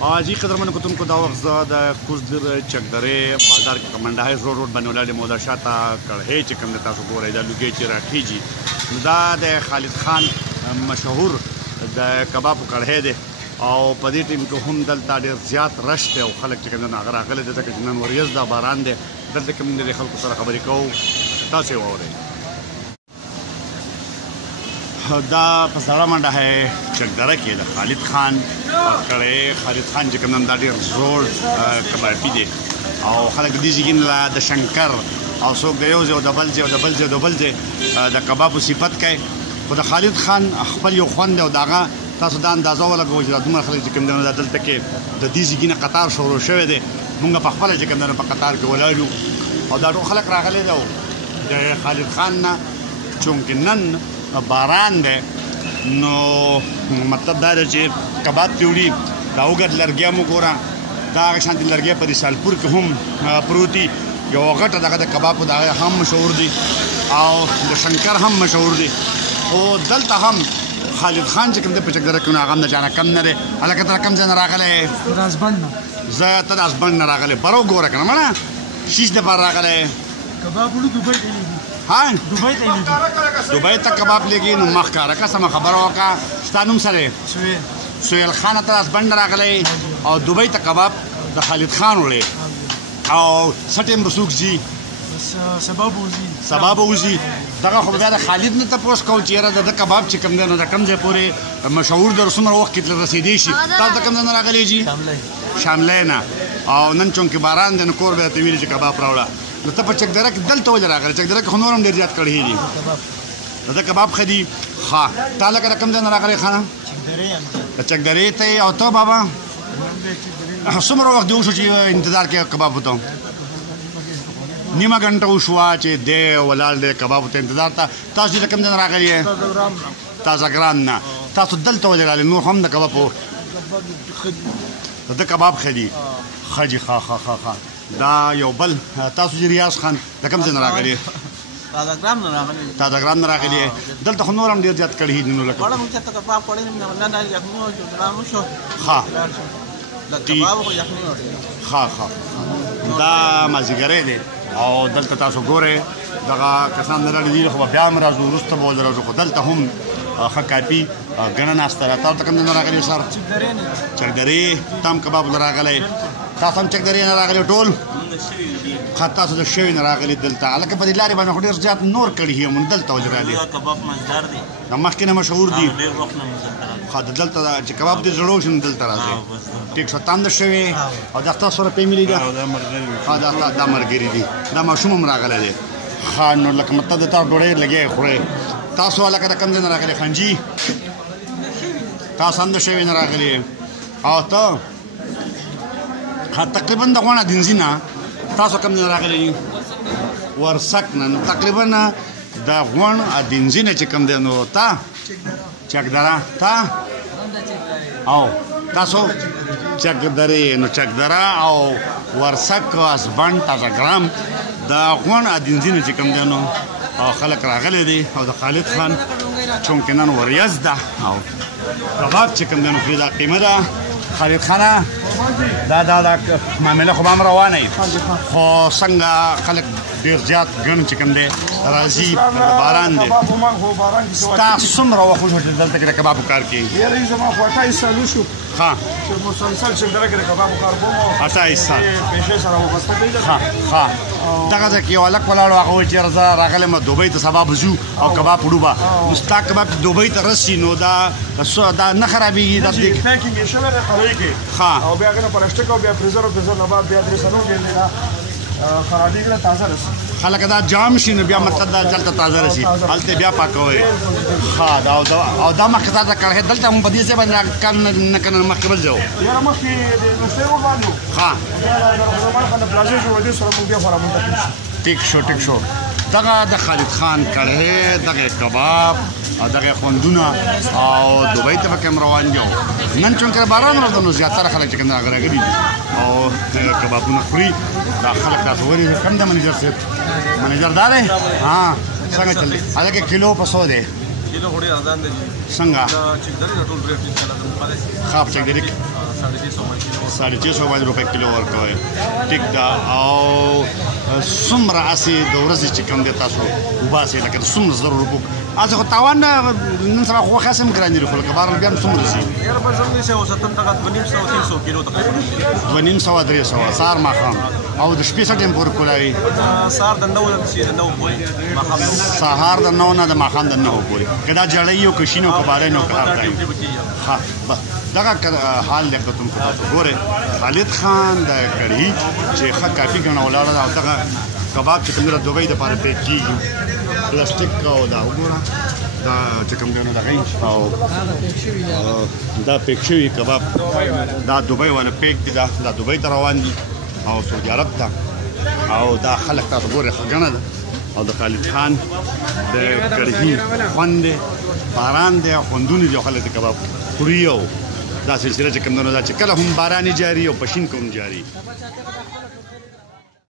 जी قدرمن کتونکو دا وخت زه د کوزدر چکدرې بازار کې کمنډه هایز روډ باندې ولاړ یم او د شاته کړهۍ چې کوم د تاسو ګورئ دا لوګۍ چې راخیږي دا د خالد خان مشهور د کبابو کړهۍ دی او په دې ټیم کې هم دلته ډېر زیات رش دی او خلک چې کوم نه هغه راغلي دي ځکه چې نن وریځ دا باران دی دلته کوم د خلکو سره خبرې کوو تاسو یې واورئ دا په سړه منډه ہے چکدره کې د خالد خان کړهۍ خالد خان چې کوم نن دا ډېر زوړ کبابي دی او خلک دې ځای کې د شنکر او څوک د یو ځای او د بل ځای او د بل ځای او د بل ځای د کبابو صفت کوي خو د خالد خان خپل یو خوند دی او د هغه تاسو دا اندازه ولګوئ چې دا دومره خلک چې کوم دی نو دلته کې د دې ځای نه قطار شروع شوی دی موږ په خپله چې کوم دی په قطار کې ولاړ یو او دا ټول خلک راغلي دي د خالد خان نه چونکې نن باران دی نو مطلب دا دی چې کباب ته وړي دا اوږد لرګی مو ګوره دا هغه شانتې لرګی په دې سالپور کې هم پروت دي یو غټه دغه د کبابو دغه هم مشهور دي او د شنکر هم مشهور دي خو دلته هم خالد خان چې کوم دی په چکدره کې نو هغه هم د چا نه کم نه دی هلکه ته کوم ځای نه راغلی رازبند نه زه ته د ازبند نه راغلی بره وګوره که نه مړه شیش دپاره راغلی کباب وړو دوبۍ ته لیږي ها دوبۍ ته لیږي دوبۍ ته کباب لیږي نو مخ کاره که سمه خبره وکړه ستا نوم څه دی سهیل خان ته ازبند نه راغلی او دوبۍ ته کباب د خالد خان وړی او څه ټایم به څوک ځي سبا به وځي دغه خو به د خالد نه تپوس کوو چې یاره د کباب چې کوم دی نو د کوم ځای پورې مشهور دی څومره وخت کې ترې رسېدی شي تاسو ته کوم ځای نه راغلی جي شاملی نه او نن چونکې باران دی نو کور به درته ویلي چې کباب راوړه نو ته په چکدره کې دلته ولې راغلی چکدره کې خو نور هم ډېر زیات کړهۍ دي د کباب ښه دي ښه تا لکه د کوم ځای نه راغلی ښه د چکدرې ته او ته بابا څومره وخت دې وشو چې انتظار کې کباب ته نیمه ګنټه وشوه چې دی ولاړ دی کبابو ته انتظار ته تاسو چې د کوم ځای نه راغلي یې تازه ګرام نه تاسو دلته ولې راغلي نور هم د کباب د کباب ښه دي ښه جي ښه دا یو بل تاسو چې ریاض خان د کوم ځای نه راغلي تازه ګرام نه راغلي دلته خو نور هم ډېر زیات کړهۍ دي نو لکه ښه دا مازدیګری دی او دلته تاسو ګورئ دغه کسان نه راغلي دي خو به بیا هم راځو وروسته به ولې راځو خو دلته هم ښه کافي ګڼه ناسته ده تاسو ته کوم ځای نه راغلي سر چکدرې ته هم کباب نه راغلی تاسو هم چکدرې نه راغلي ټول ښه تاسو د شوي نه راغلي دلته هلکه په دې لارې باندې خو ډېر زیات نور کړهۍ هم دلته ولې راغلي د مخکې نه مشهور دي ښه د دلته چې کباب دې زړو شي نو دلته راځئ ټیک شو تا هم د شوې او دا ستاسو سره فیملي ده ښه دا ملګري دي دا ماشوم هم راغلی دی ښه نو لکه مطلب د تاسو ډوډۍ لګیا یې خورئ تاسو هلکه د کوم ځای نه راغلي خنجي تاسو هم د شوې نه راغلي او ته ښه تقریبا د غوڼه دینځي نه تاسو کوم ځای نه راغلي ورسک نه نو تقریبا د غوڼ دینځي نه چې کوم دی نو تا چکدره تا او تاسو چکدرې نو چکدره او ورسک ازبند تازه ګرام د غوڼ دینځي نه چې کوم دی نو خلک راغلي دي او د خالد خان چونکې نن وریځ ده او کباب چې کوم دی نو پرې دا قیمه ده خالد خانه دا معامله خو به هم روانه وي خو څنګه خلک ډېر زیات ګڼ چې کوم دی راځي باران دی ستا څومره وخت وشو چې دلته کې د کبابو کار کوي زما خو 28 سال وشو ښه چې مسلسل چکدره کې د کبابو کار کوم 28 سال پیسې سره وابسته کوي ښه دغه ځای کې یو هلک ولاړ و هغه وایي چې یاره زه راغلی یم دوبۍ ته سبا به ځو او کباب وړو به نو ستا کباب چې دوبۍ ته رسي نو دا نه خرابېږي پیکینګ یې شوی دی قلعې کې او بیا هغه نه پلاستیک او بیا فریزر نه بعد بیا 3 سالو کې خرابېږي تازه رسي خلک دا جام شي نو بیا مطلب دا دلته تازه رسي هلته بیا پاکوئ ښه او دا مخکې تازه کړهۍ دلته هم په دې ځای باندې کار نه کنه مخکې بل ځای یاره مخکې د نسې روډ باندې ښه پلازې جوړېدې سره موږ بیا خورا منتقل شو ټیک شو دغه د خالد خان کړهۍ دغه کباب او دغه خوندونه او دوبۍ ته پکې هم روان دي نن چونکې باران راځي نو زیاتره خلک چې کوم راغلي دي او کبابونه خوري دا خلک تاسو ولې کوم د منیجر صاحب منیجر دا دی ها څنګه چل دی هلکه کیلو په 100 دی کیلو خو ډېر ارزان دی څنګه چکدرې د ټول ریټ انشاءالله ښه په چکدرې کې 350 روپے کیلو ورکوي ټیک دا او څومره اسې د ورځې چې کوم دی تاسو وباسئ لکه څومره زر روپو اسې خو تاوان نن سبا خو خاص هم ګران دي خو لکه بهرحال بیا هم څومره شي یاره به زموږ چې اوسطن دغه 250-300 کیلو تقریبا 250-300 سهار ماښام او د شپې څه ټایم پورې کولاوي سهار د 9 پورې ماښام سهار د 9 نه د ماښام د 9 پورې که دا جړۍ او که شین او که باران او که هر ټایم ښه بس دغه حال دی که تاسو ګورئ خالد خان د کړهي چې ښه کافي ګڼه ولاړه ده او دغه کباب چې کوم دی د دوبۍ دپاره پیک کېږي پلاستیک او دا وګوره دا چې کوم دی نو دغه او دا پیک شوي کباب دا دوبۍ ونه پیک دي دا دوبۍ ته روان دي او سعودي عرب ته او دا خلک تاسو ګورئ ښه ګڼه ده او د خالد خان د کړهي خوند دی باران دی خوندونه دي او خلک د کباب خوري او دا سلسله چې کوم دی نو دا چې کله هم باراني جاري او پشین کوم جاري